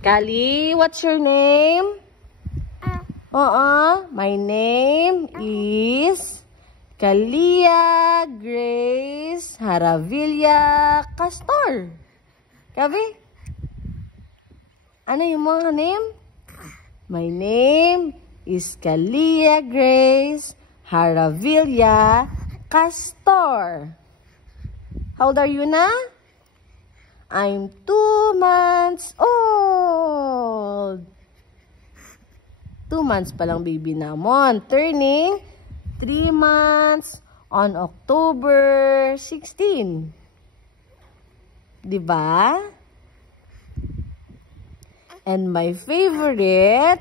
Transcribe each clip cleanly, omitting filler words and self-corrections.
Kali, what's your name? My name is Kalia Grace Haravilla Castor. Kabi? Ano yung mga name? My name is Kalia Grace Haravilla Castor. How old are you na? I'm 2 months old. 2 months pa lang baby namon. Turning 3 months on October 16. Diba? And my favorite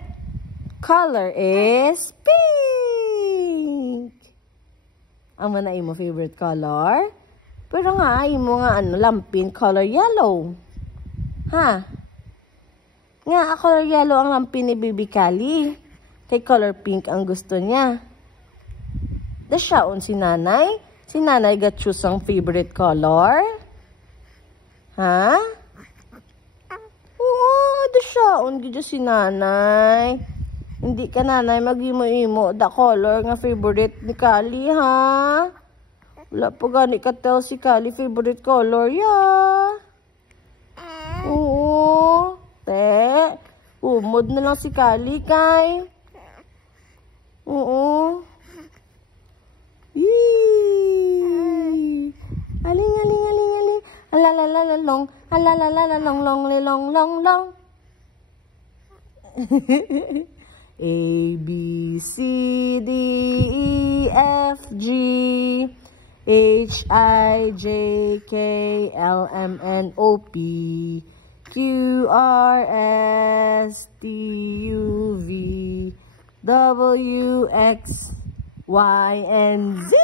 color is pink. Ang manay mo favorite color? Pero nga, imo nga lampin, color yellow. Ha? Nga, color yellow ang lampin ni Baby Kali. Kay color pink ang gusto niya. Da siyaon si nanay? Si nanay got choose ang favorite color? Ha? Oo, da siyaon gidyo si nanay. Hindi ka nanay mag-imo-imo da color nga favorite ni Kali, ha? Wala po gani ka tell si Kali favorite color, ya. Oo. Te. Umod na lang si Kali, kay. Oo. Yee. Aling, aling, aling, aling. Alalalalong. Alalalalong, long, long, long, long. A, B, C, D, E, F, G. H, I, J, K, L, M, N, O, P, Q, R, S, T, U, V, W, X, Y, and Z.